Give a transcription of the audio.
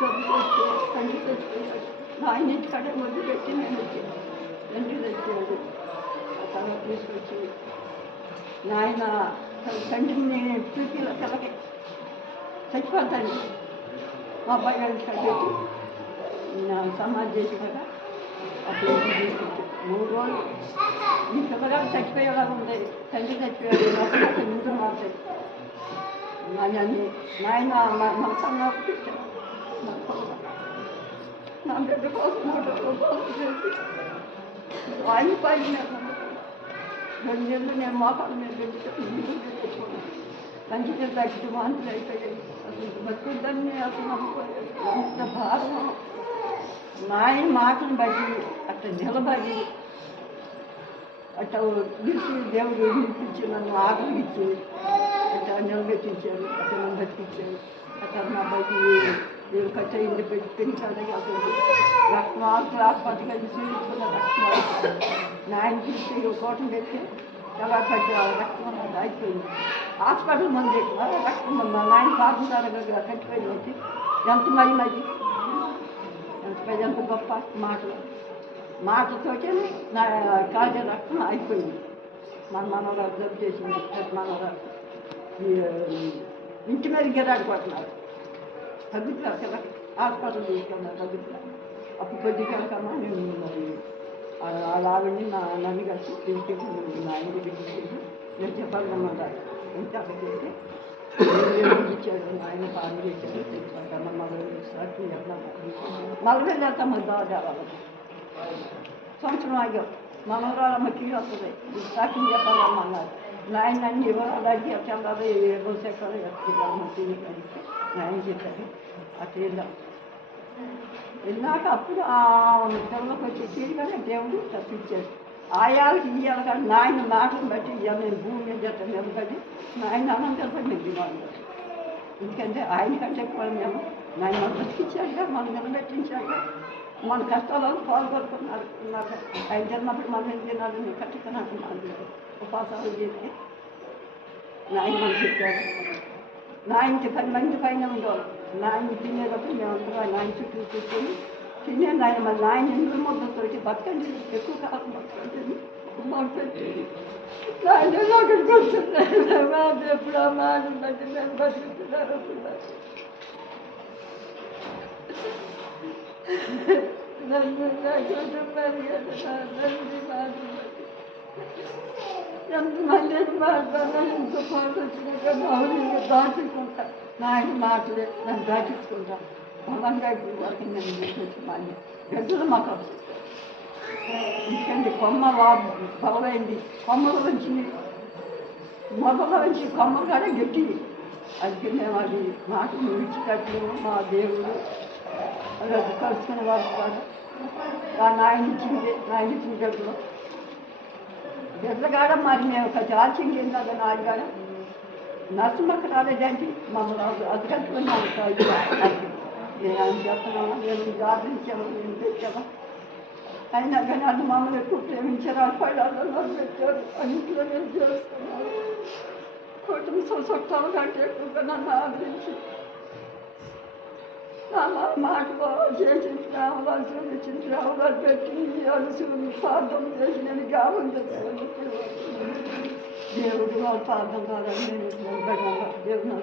డబ్బు తెచ్చి తండ్రి తెచ్చిపోయాడు. ఆయన ఇంటికాడే మొదలు పెట్టి నేను వచ్చాను. తండ్రి తెచ్చాడు. ఆ తర్వాత తీసుకొచ్చి నాయన తండ్రిని నేను ఎప్పుడు పిల్లకి చచ్చిపోతాను. మా అబ్బాయి గారి పెట్టి సమాధి చేసి కదా అప్పుడు తీసుకొచ్చి 3 రోజులు ఈ పిల్లగాడు చచ్చిపోయేలా ఉంది. తండ్రి చచ్చిపోయాడు. అసలు ముందు మాట్లాడు నాయన మనసన్నా పెట్టాను. నా బిడ్డ కోసం చేసి ఆయన పైన 2 నెలలు నేను మోకాళ్ళ మీద పెట్టుకున్నాను. కంటికి తగ్గితే వాంతులు అయిపోయాయి. అసలు బతుకుద్దని అసలు నమ్ముకోలేదు. అంత భారం నాయన మాటను బట్టి అట్లా నిలబడి అట్లా నిలిచి దేవుడు నిలిపించి నన్ను ఆకలిచ్చి అట్లా నిలబెట్టించారు. అట్లా నన్ను బతికించారు. అట్లా మా అబ్బాయికి దేవుడు కట్ట ఇంటి పెంచాలి. అసలు రక్తం హాస్పిటల్కి వెళ్ళి చూపించుకున్న రక్తం నాయన తీసి కోటం పెట్టి ఎలా పట్టి రక్తం అయిపోయింది. హాస్పిటల్ మంది ఎక్కువ రక్తం మా నాయన పాపం తరగతిగా కట్టిపోయింది. వచ్చి ఎంత మరి ఎంత గొప్ప మాటలతోటే నా కాజే రక్తం అయిపోయింది. మన మనవరాలు జబ్బు చేసింది. మనవరాలు ఇంటి మీద గిరాడు కొట్టినారు. తగ్గుతున్నారు కదా హాస్పిటల్ తీసుకున్నారు. తగ్గుతున్నారు. అప్పుడు కొద్దిగా నేను మరి ఆవిడ్ని నన్ను కలిసి తీసుకెళ్ళి నా ఇంటికి తీసుకెళ్ళి నేను చెప్పాలన్నమాట. ఇంటి అక్కడికి వెళ్తే ఇచ్చాడు. ఆయన పాలు ఇచ్చాడు. తెచ్చుకుంటాను మళ్ళీ వెళ్తాము దావాలి. సంవత్సరం ఆగాం. మనవరాలమ్మకి వస్తుంది. సాక్షి చెప్పాలమ్మ అన్నారు. నాయన అన్ని వివరాలు అడిగి తెల్లాలి ఎక్కలు ఎక్కడికి నాయన చెప్పారు. అట్లా వెళ్ళాం. వెళ్ళాక అప్పుడు ఆ పిల్లలకు వచ్చి తీరుగానే దేవుడు తప్పించాడు. ఆయాలకి ఇయ్యాలి కానీ నాయన మాటలు బట్టి ఇవ్వాలి. నేను భూమి మీద నిలబడి నాయన అనంతరం నేను దిగాను. ఎందుకంటే ఆయన కంటే ఎక్కువ మేము నాయన బతికించాక మనం నిలబెట్టించాక మన కష్టాలను పాల్గొనుకున్నారు. ఆయన తిన్నప్పుడు మనం ఏం తినాలి నేను కట్టుకున్నాను. ఉపాసాలు చేసి నాయన మనం చెప్పారు. నాయనకి 10 మంది పైన ఉండేవాళ్ళు. నాయన తినేటప్పుడు మేమంతా నాయన చుట్టూ కూర్చొని తినే నాయన మళ్ళీ నాయన ఎన్ని ముద్దతోటి బతకండి ఎక్కువ కాలం బతకండి నాయన అక్కడికి వస్తున్నాను. ఎప్పుడు ఆ మాట బట్టి మేము బతుకుతున్నారు. ఎంతమంది మాట్లాడినా ఇంకో పాట వచ్చినాక మౌనంగా దాచుకుంటా. నాయన మాటలే నన్ను దాచుకుంటా. బలంగా ఇప్పుడు వరకు నేను తీసుకొచ్చి మాని గడ్డలు మాకు ఎందుకంటే కొమ్మ బలమైంది. కొమ్మలు వచ్చింది. మొదల నుంచి కొమ్మ కాడే గట్టి. అందుకే మేము అది మాటలు విడిచిపెట్టలేము. మా దేవుడు అది కలుసుకునే వాళ్ళు కాదు. నాయన ఇచ్చింది. నాయన ఇచ్చిన గడ్డలు గడ్డగాడ మరి మేము చాల్చింది ఏంటో నాలుగాడ నర్సమ్మకి రాలేదంటే మమ్మల్ని అతకట్టుకున్నాను. నేను ఆయన చేస్తున్నాను. నేను ఆదరించాను. నేను తెచ్చాను. అయినా కానీ అది మమ్మల్ని ఎక్కువ ప్రేమించారు. ఆ పళ్ళలో నన్ను పెట్టారు. అన్నింటిలో నేను చేస్తున్నాను. కుటుంబ చుట్టాలు కంటే ఎక్కువగా నన్ను ఆదరించి నా మాట చేసి రావాల్సి వచ్చింది. రావాలని పెట్టి అలుసుకుని ప్రార్థన చేసి నేను గావం తెచ్చాను. దేవుడు వాళ్ళ ప్రార్థన ద్వారా నేను దేవుడు